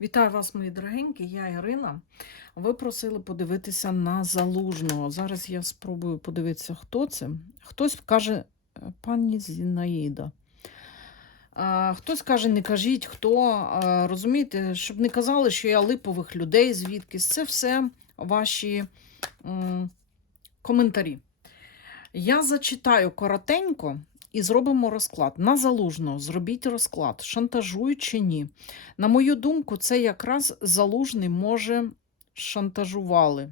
Вітаю вас, мої дорогенькі, я Ірина. Ви просили подивитися на залужного. Зараз я спробую подивитися, хто це. Хтось каже е, пані Зінаїда. Хтось каже, не кажіть, хто. Розумієте, щоб не казали, що я липових людей звідкись. Це все ваші коментарі. Я зачитаю коротенько і зробимо розклад. На залужного зробіть розклад, шантажують чи ні. На мою думку, це якраз залужний може шантажували.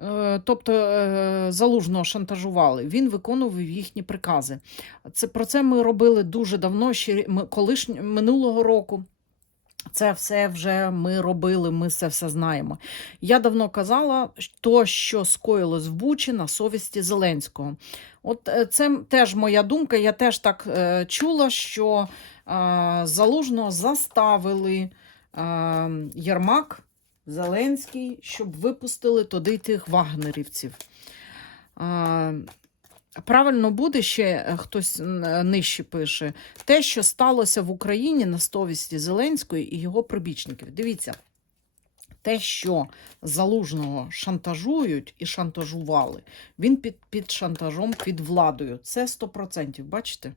Е, Тобто е, залужного шантажували, він виконував їхні прикази. Це, про це ми робили дуже давно, ще колиш, минулого року. Це все вже ми робили, ми це все знаємо. Я давно казала, то, що скоїлось в Бучі на совісті Зеленського. От е, це теж моя думка. Я теж так е, чула, що е, залужного заставили е, Єрмак, Зеленський, щоб випустили туди тих вагнерівців. Е, Правильно буде ще е, хтось нижче пише те, що сталося в Україні на совісті Зеленської і його прибічників. Дивіться, те, що залужного шантажують і шантажували, він під, під шантажом, під владою. Це 100%. Бачите?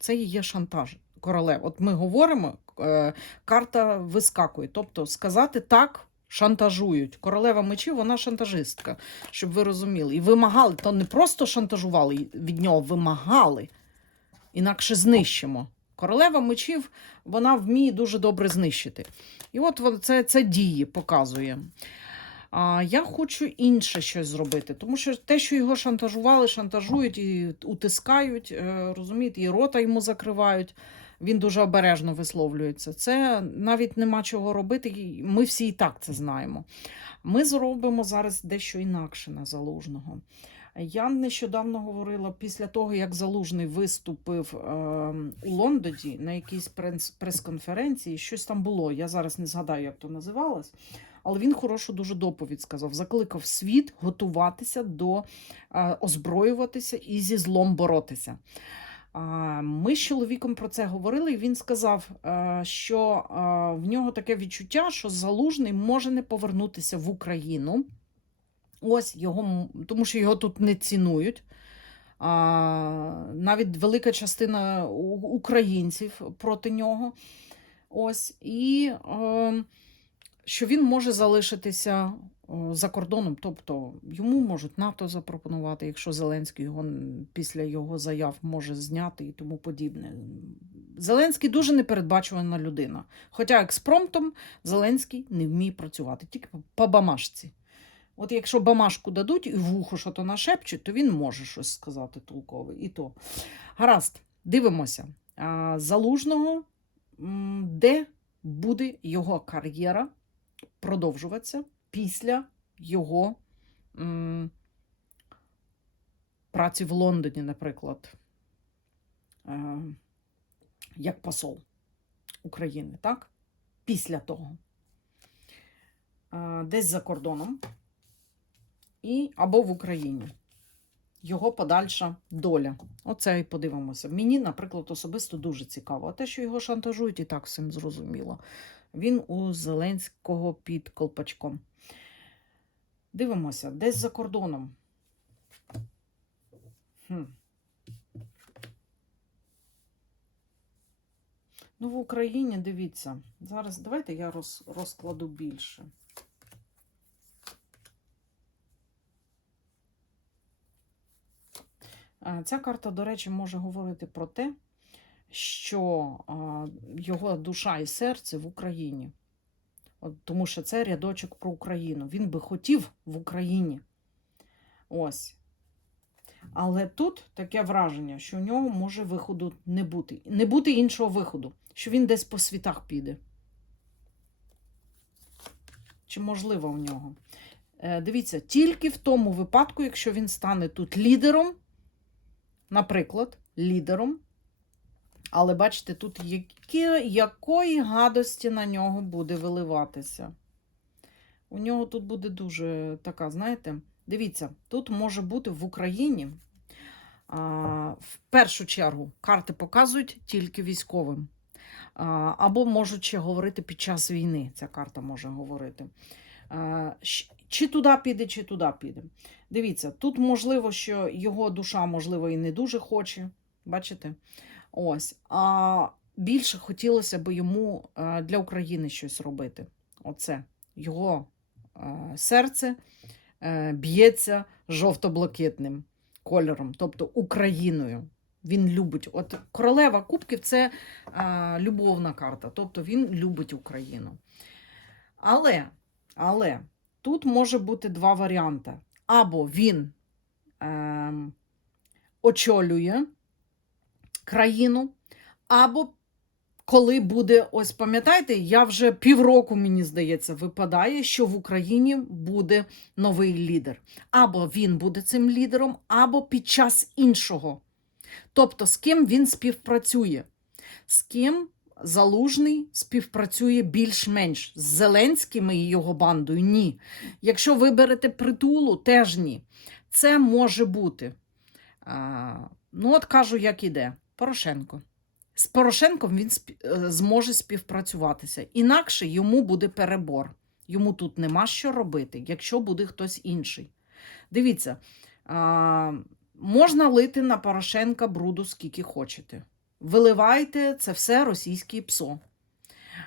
Це і є шантаж. Королев. От ми говоримо, е, карта вискакує. Тобто сказати так. Шантажують. Королева мечів, вона шантажистка, щоб ви розуміли. І вимагали, то не просто шантажували від нього, вимагали. Інакше знищимо. Королева мечів, вона вміє дуже добре знищити. І от це, це дії показує. А я хочу інше щось зробити, тому що те, що його шантажували, шантажують і утискають, е, розумієте, і рота йому закривають. Він дуже обережно висловлюється. Це навіть нема чого робити. Ми всі і так це знаємо. Ми зробимо зараз дещо інакше на залужного. Я нещодавно говорила після того, як Залужний виступив е, у Лондоні на якійсь прес- прес-конференції, щось там було. Я зараз не згадаю, як то називалось. Але він хорошу дуже доповідь сказав. Закликав світ готуватися до е, озброюватися і зі злом боротися. Ми з чоловіком про це говорили, і він сказав, е, що е, в нього таке відчуття, що залужний може не повернутися в Україну. Ось його, тому що його тут не цінують. Навіть велика частина українців проти нього. Ось, і е, що він може залишитися за кордоном. Тобто йому можуть НАТО запропонувати, якщо Зеленський його після його заяв може зняти і тому подібне. Зеленський дуже непередбачувана людина. Хоча експромтом Зеленський не вміє працювати, тільки по- по бамашці. От якщо бамашку дадуть і в ухо що то нашепчуть, то він може щось сказати толкове. І то. Гаразд, дивимося. Залужного, де буде його кар'єра продовжуватися після його м, праці в Лондоні, наприклад, е, як посол України, так? Після того. Е, Десь за кордоном і або в Україні. Його подальша доля. Оце і подивимося. Мені, наприклад, особисто дуже цікаво. А те, що його шантажують, і так всім зрозуміло. Він у Зеленського під колпачком. Дивимося, десь за кордоном. Хм. Ну, в Україні дивіться. Зараз давайте я роз, розкладу більше. Е, Ця карта, до речі, може говорити про те, що його душа і серце в Україні. Тому що це рядочок про Україну. Він би хотів в Україні. Ось. Але тут таке враження, що у нього може виходу не бути. Не бути іншого виходу, що він десь по світах піде. Чи можливо у нього? Е, дивіться, тільки в тому випадку, якщо він стане тут лідером, наприклад, лідером. Але бачите, тут які, якої гадості на нього буде виливатися. У нього тут буде дуже така, знаєте, дивіться, тут може бути в Україні. А, в першу чергу карти показують тільки військовим. А, Або можуть ще говорити під час війни. Ця карта може говорити. А, Чи туди піде, чи туди піде. Дивіться, тут можливо, що його душа, можливо, і не дуже хоче. Бачите? Ось. А більше хотілося б йому е, для України щось робити. Оце його е, серце е, б'ється жовто-блакитним кольором, тобто Україною. Він любить. От королева кубків це е, любовна карта, тобто він любить Україну. Але, але тут може бути два варіанти. Або він е, очолює країну, або коли буде, ось пам'ятаєте, я вже півроку, мені здається, випадає, що в Україні буде новий лідер. Або він буде цим лідером, або під час іншого. Тобто, з ким він співпрацює, з ким Залужний співпрацює більш-менш з Зеленським і його бандою. Ні. Якщо ви берете притулу, теж ні. Це може бути. А, ну, от кажу, як іде. Порошенко. З Порошенком він е, зможе співпрацюватися. Інакше йому буде перебор. Йому тут нема що робити, якщо буде хтось інший. Дивіться, а, можна лити на Порошенка бруду скільки хочете. Виливайте це все російське псо.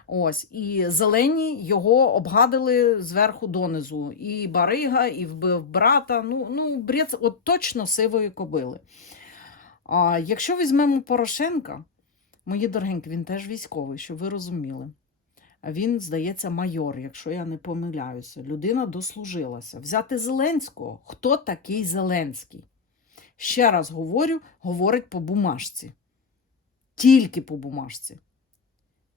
Ось, і зелені його обгадили зверху донизу. І барига, і вбив брата. Ну, ну бред, от точно сивої кобили. А якщо візьмемо Порошенка, мої дорогенькі, він теж військовий, щоб ви розуміли. Він, здається, майор, якщо я не помиляюся. Людина дослужилася. Взяти Зеленського. Хто такий Зеленський? Ще раз говорю, говорить по бумажці. Тільки по бумажці.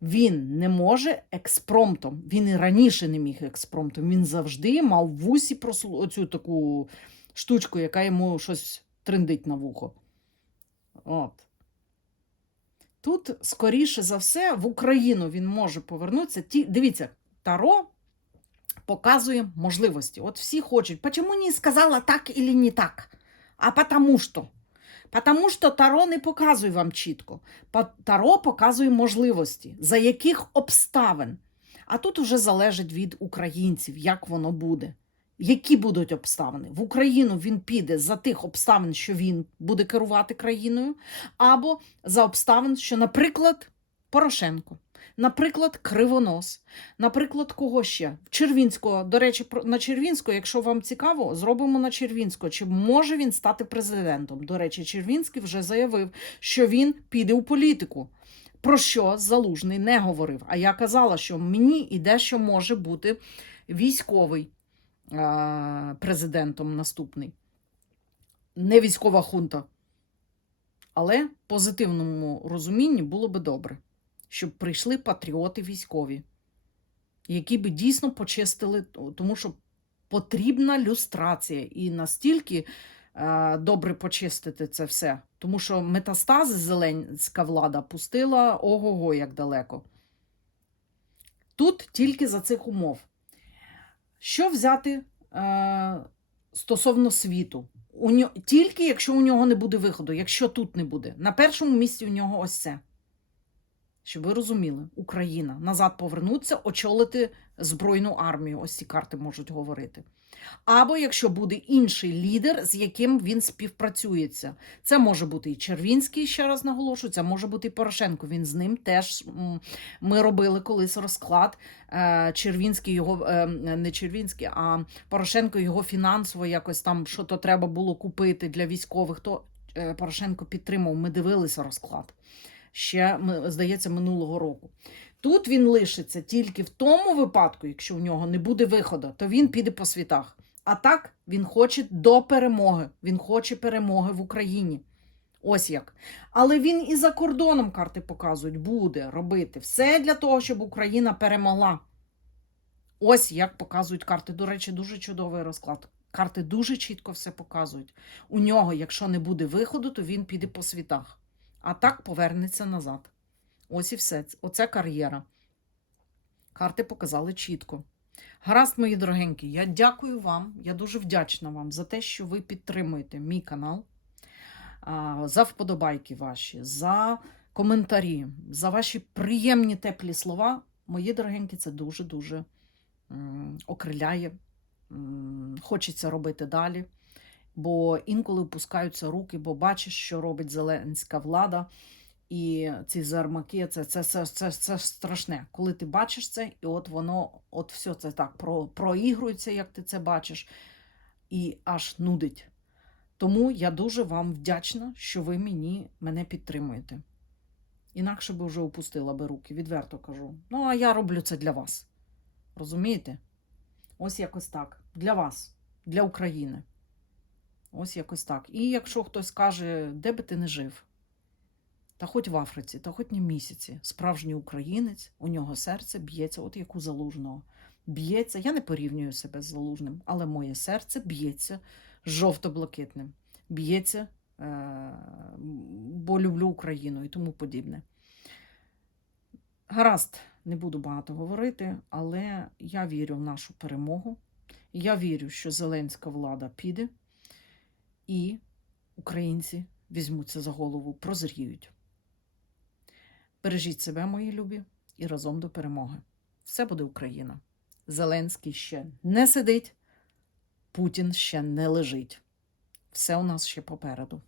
Він не може експромтом. Він і раніше не міг експромтом. Він завжди мав в вусі прослу... оцю таку штучку, яка йому щось триндить на вухо. От. Тут, скоріше за все, в Україну він може повернутися. Ті... Дивіться, Таро показує можливості. От всі хочуть. Почему не сказала так или не так? А потому що. Потому що Таро не показує вам чітко. Таро показує можливості, за яких обставин. А тут вже залежить від українців, як воно буде. Які будуть обставини? В Україну він піде за тих обставин, що він буде керувати країною, або за обставин, що, наприклад, Порошенко, наприклад, Кривонос, наприклад, кого ще? Червінського. До речі, на Червінського, якщо вам цікаво, зробимо на Червінського. Чи може він стати президентом? До речі, Червінський вже заявив, що він піде у політику. Про що Залужний не говорив. А я казала, що мені іде, що може бути військовий президентом наступний. Не військова хунта. Але в позитивному розумінні було би добре, щоб прийшли патріоти військові, які би дійсно почистили, тому що потрібна люстрація і настільки е, добре почистити це все. Тому що метастази зеленська влада пустила ого-го як далеко. Тут тільки за цих умов. Що взяти е, стосовно світу? У нього, тільки якщо у нього не буде виходу, якщо тут не буде. На першому місці у нього ось це. Щоб ви розуміли, Україна назад повернуться, очолити Збройну армію. Ось ці карти можуть говорити. Або якщо буде інший лідер, з яким він співпрацюється. Це може бути і Червінський, ще раз наголошую, це може бути і Порошенко. Він з ним теж ми робили колись розклад. Е, Червінський його е, не Червінський, а Порошенко його фінансово якось там що то треба було купити для військових. То е, Порошенко підтримав. Ми дивилися розклад ще, здається, минулого року. Тут він лишиться тільки в тому випадку, якщо у нього не буде виходу, то він піде по світах. А так він хоче до перемоги. Він хоче перемоги в Україні. Ось як. Але він і за кордоном карти показують, буде робити все для того, щоб Україна перемогла. Ось як показують карти. До речі, дуже чудовий розклад. Карти дуже чітко все показують. У нього, якщо не буде виходу, то він піде по світах. А так повернеться назад. Ось і все. Оце кар'єра. Карти показали чітко. Гаразд, мої дорогенькі, я дякую вам. Я дуже вдячна вам за те, що ви підтримуєте мій канал, за вподобайки ваші, за коментарі, за ваші приємні теплі слова. Мої дорогенькі, це дуже-дуже окриляє. Хочеться робити далі. Бо інколи впускаються руки, бо бачиш, що робить зеленська влада. І ці зармаки, це, це, це, це, це страшне. Коли ти бачиш це, і от воно, от все це так про, проігрується, як ти це бачиш, і аж нудить. Тому я дуже вам вдячна, що ви мені мене підтримуєте. Інакше би вже опустила би руки, відверто кажу. Ну, а я роблю це для вас. Розумієте? Ось якось так. Для вас, для України. Ось якось так. І якщо хтось каже, де би ти не жив, та хоч в Африці, та хоч не місяці, справжній українець, у нього серце б'ється, от як у залужного. Б'ється. Я не порівнюю себе з залужним, але моє серце б'ється жовто-блакитним. Б'ється, е- бо люблю Україну і тому подібне. Гаразд, не буду багато говорити, але я вірю в нашу перемогу. Я вірю, що зеленська влада піде, і українці візьмуться за голову, прозріють. Бережіть себе, мої любі, і разом до перемоги. Все буде Україна. Зеленський ще не сидить, Путін ще не лежить. Все у нас ще попереду.